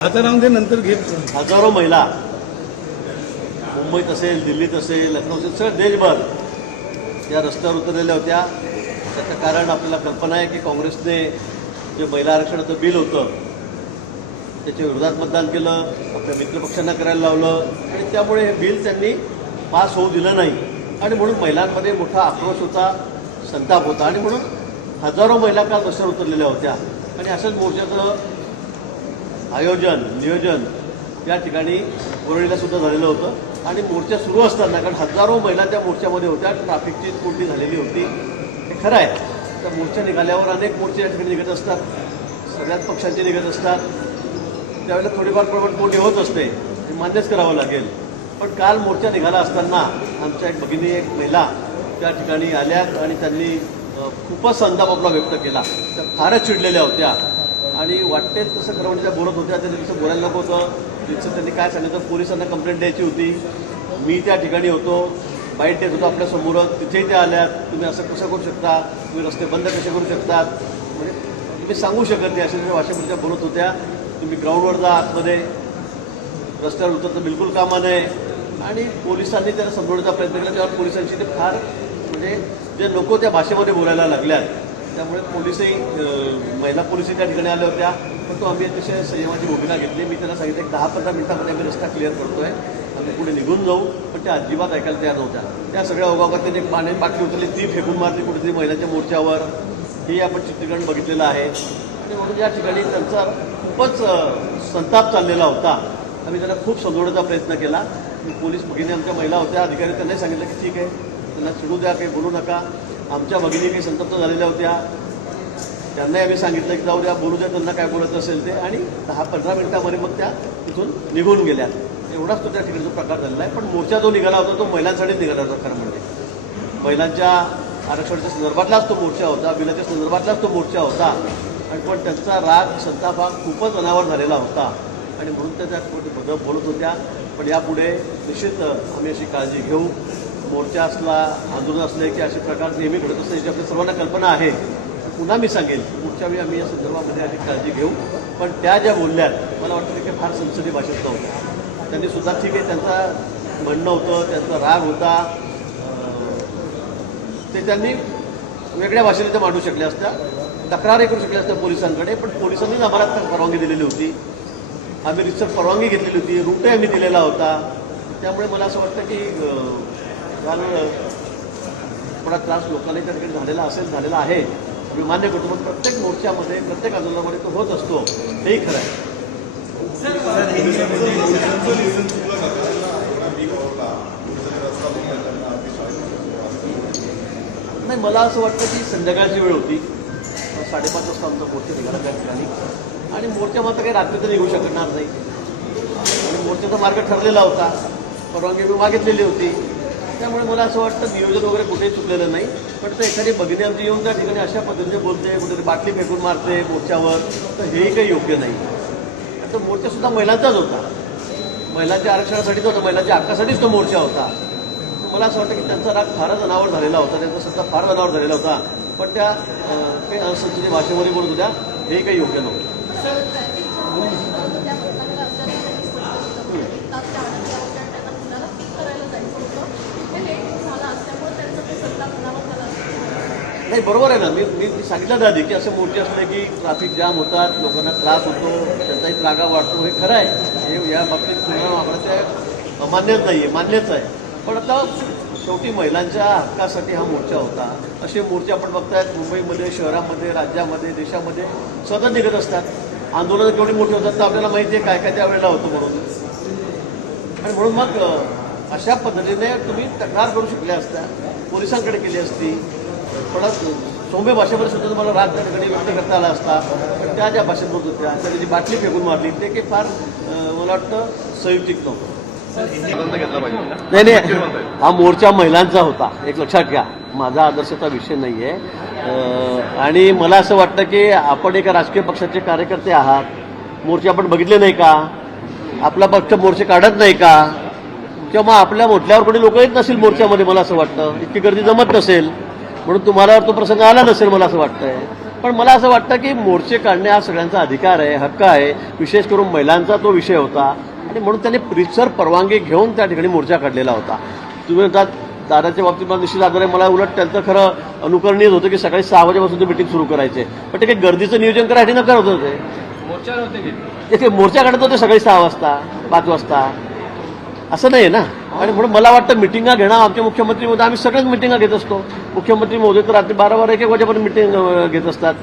आता राहून दे, नंतर घेत. हजारो महिला मुंबईत असेल, दिल्लीत असेल, लखनौ असेल, सगळं देशभर या रस्त्यावर उतरलेल्या होत्या. त्याचं कारण आपल्याला कल्पना आहे की काँग्रेसने जे महिला आरक्षणाचं बिल होतं त्याच्या विरोधात मतदान केलं, आपल्या मित्रपक्षांना करायला लावलं आणि त्यामुळे हे बिल त्यांनी पास होऊ दिलं नाही आणि म्हणून महिलांमध्ये मोठा आक्रोश होता, संताप होता आणि म्हणून हजारो महिला काल रस्त्यावर उतरलेल्या होत्या. आणि अशाच मोर्चाचं आयोजन नियोजन या ठिकाणी वरळीला सुद्धा झालेलं होतं आणि मोर्चा सुरू असताना, कारण हजारो महिला त्या मोर्चामध्ये होत्या, ट्रॅफिकची कोंडी झालेली होती, हे खरं आहे. त्या मोर्चा निघाल्यावर अनेक मोर्चे या ठिकाणी निघत असतात, सगळ्याच पक्षांचे निघत असतात, त्यावेळेला थोडीफार प्रमाणात कोंडी होत असते, हे मान्यच करावं लागेल. पण काल मोर्चा निघाला असताना आमच्या एक भगिनी, एक महिला त्या ठिकाणी आल्यात आणि त्यांनी खूपच संताप आपला व्यक्त केला. त्या फारच चिडलेल्या होत्या आणि वाटते तसं खरं म्हणजे त्या बोलत होत्या. त्यांनी तसं बोलायला नको होतं. तिचं त्यांनी काय सांगितलं, पोलिसांना कंप्लेंट द्यायची होती. मी त्या ठिकाणी होतो, बाईट देत होतो आपल्यासमोरच, तिथेही त्या आल्यात. तुम्ही असं कसं करू शकता, तुम्ही रस्ते बंद कसे करू शकतात, म्हणजे तुम्ही सांगू शकत नाही, अशा भाषेमध्ये त्या बोलत होत्या. तुम्ही ग्राउंडवर जा, आतमध्ये रस्त्यावर उतरतं बिलकुल कामा नये. आणि पोलिसांनी त्याला समजवण्याचा प्रयत्न केला, तेव्हा पोलिसांची ते फार म्हणजे जे नको त्या भाषेमध्ये बोलायला लागल्यात. त्यामुळे पोलिसही महिला पोलिसही त्या ठिकाणी आल्या होत्या. पण तो आम्ही अतिशय संयमाची भूमिका घेतली. मी त्यांना सांगितलं एक 10-15 मिनिटांमध्ये आम्ही रस्ता क्लिअर करतोय, आम्ही पुढे निघून जाऊ. पण त्या अजिबात ऐकायला तयार नव्हत्या. त्या सगळ्या ओघावर त्यांनी पाण्याची बाटली उचलली, ती फेकून मारली कुठेतरी महिलांच्या मोर्चावर. ही आपण चित्रीकरण बघितलेलं आहे. आणि म्हणून या ठिकाणी त्यांचा खूपच संताप चाललेला होता. आम्ही त्यांना खूप समजवण्याचा प्रयत्न केला. पोलीस भगिनी आमच्या महिला होत्या, अधिकारी त्यांनाही सांगितलं की ठीक आहे, त्यांना चिडू द्या, काही बोलू नका. आमच्या भगिनी काही संतप्त झालेल्या होत्या, त्यांनाही आम्ही सांगितलं की जाऊ द्या, बोलू द्या, त्यांना काय बोलायचं असेल ते. आणि 10-15 मिनिटांमध्ये मग त्या तिथून निघून गेल्या. एवढाच तो त्या ठिकाणचा प्रकार झालेला आहे. पण मोर्चा जो निघाला होता तो महिलांसाठीच निघाला होता. खरं म्हणजे महिलांच्या आरक्षणाच्या संदर्भातलाच तो मोर्चा होता, बिलाच्या संदर्भातलाच तो मोर्चा होता. आणि पण त्यांचा राग, संताप हा खूपच अनावर झालेला होता आणि म्हणून त्या बदल बोलत होत्या. पण यापुढे निश्चित आम्ही अशी काळजी घेऊ. मोर्चा असला, आंदोलन असले की असे प्रकार नेहमी घडत असते, याची आपल्या सर्वांना कल्पना आहे. पुन्हा मी सांगेन, पुढच्या वेळी आम्ही या संदर्भामध्ये अधिक काळजी घेऊ. पण त्या ज्या बोलल्यात, मला वाटतं की फार संसदीय भाषेत नव्हत्या. त्यांनी सुद्धा ठीक आहे, त्यांचं म्हणणं होतं, त्यांचा राग होता, ते त्यांनी वेगळ्या भाषेने ते मांडू शकल्या असत्या, तक्रारही करू शकल्या असत्या पोलिसांकडे. पण पोलिसांनीच आम्हाला परवानगी दिलेली होती, आम्ही रितसर परवानगी घेतलेली होती, रूटही आम्ही दिलेला होता. त्यामुळे मला असं वाटतं की काल थोडा त्रास लोकांनी त्या ठिकाणी झालेला आहे, मी मान्य करतो. पण प्रत्येक मोर्चामध्ये, प्रत्येक आंदोलनामध्ये तो होत असतो, हेही खरं आहे. नाही, मला असं वाटतं की संध्याकाळची वेळ होती, 5:30 वाजता आमचा मोर्चा निघाला त्या ठिकाणी. आणि मोर्चा मात्र काही रात्री तर निघू शकणार नाही आणि मोर्चाचा मार्ग ठरलेला होता, परवानगी मी मागितलेली होती. त्यामुळे मला असं वाटतं नियोजन वगैरे कुठेही चुकलेलं नाही. पण तर एखादी भगिनी आमची येऊन त्या ठिकाणी अशा पद्धतीने बोलते, कुठेतरी बाटली फेकून मारते मोर्चावर, तर हेही काही योग्य नाही. तर मोर्चासुद्धा महिलांचाच होता, महिलांच्या आरक्षणासाठीच होता, महिलांच्या हक्कासाठीच तो मोर्चा होता. मला असं वाटतं की त्यांचा राग फारच अनावर झालेला होता, त्यांचा सत्ता फार अनावर झालेला होता. पण त्या काही असंसदीय भाषेमध्ये बोलत होत्या, हे काही योग्य नव्हतं. नाही, बरोबर आहे ना. मी सांगितलं आधी की असे मोर्चे असले की ट्रॅफिक जाम होतात, लोकांना त्रास होतो, त्यांचाही त्रागा वाढतो, हे खरं आहे. हे या बाबतीत तुलना वापरायचं अमान्यच नाही आहे, मान्यच आहे. पण आता शेवटी महिलांच्या हक्कासाठी हा मोर्चा होता. असे मोर्चे आपण बघतायत मुंबईमध्ये, शहरामध्ये, राज्यामध्ये, देशामध्ये सतत निघत असतात. आंदोलनं केवढी मोठी होतात तर आपल्याला माहिती आहे काय काय त्यावेळेला होतं म्हणून. आणि म्हणून मग अशा पद्धतीने तुम्ही तक्रार करू शकल्या असत्या, पोलिसांकडे केली असती, थोडा सौम्य भाषेमध्ये सुद्धा तुम्हाला राग त्या ठिकाणी व्यक्त करता आला असता. पण त्या ज्या भाषेत बोलत होत्या, त्याने जी बाटली फेकून मारली, ते काही फार मला वाटतं संयुक्तिक नव्हतं. नाही, हा मोर्चा महिलांचा होता, एक लक्षात घ्या. माझा आदर्शाचा विषय नाही आहे. आणि मला असं वाटतं की आपण एका राजकीय पक्षाचे कार्यकर्ते आहात, मोर्चे आपण बघितले नाही का? आपला पक्ष मोर्चे काढत नाही का? किंवा आपल्या मोठल्यावर कोणी लोक येत नसेल मोर्चामध्ये, मला असं वाटतं. इतकी गर्दी जमत नसेल, म्हणून तुम्हाला तो प्रसंग आला नसेल, मला असं वाटतंय. पण मला असं वाटतं की मोर्चे काढणे हा सगळ्यांचा अधिकार आहे, हक्क आहे. विशेष करून महिलांचा तो विषय होता आणि म्हणून त्यांनी प्रीतसर परवानगी घेऊन त्या ठिकाणी मोर्चा काढलेला होता. तुम्ही म्हणतात दादाच्या बाबतीत मला निश्चित आदर आहे. मला उलट त्यांचं खरं अनुकरणीय होतं की सकाळी 6 वाजेपासून ते मिटिंग सुरू करायचे, पण ते काही गर्दीचं नियोजन करायसाठी न करत होते. ते मोर्चा काढत होते सकाळी 6 वाजता 5 वाजता, असं नाही ना. आणि म्हणून मला वाटतं मिटिंगा घेणं आमचे मुख्यमंत्री महोदय, आम्ही सगळेच मिटिंगा घेत असतो. मुख्यमंत्री महोदय तर रात्री 12 1 वाजेपर्यंत मिटिंग घेत असतात.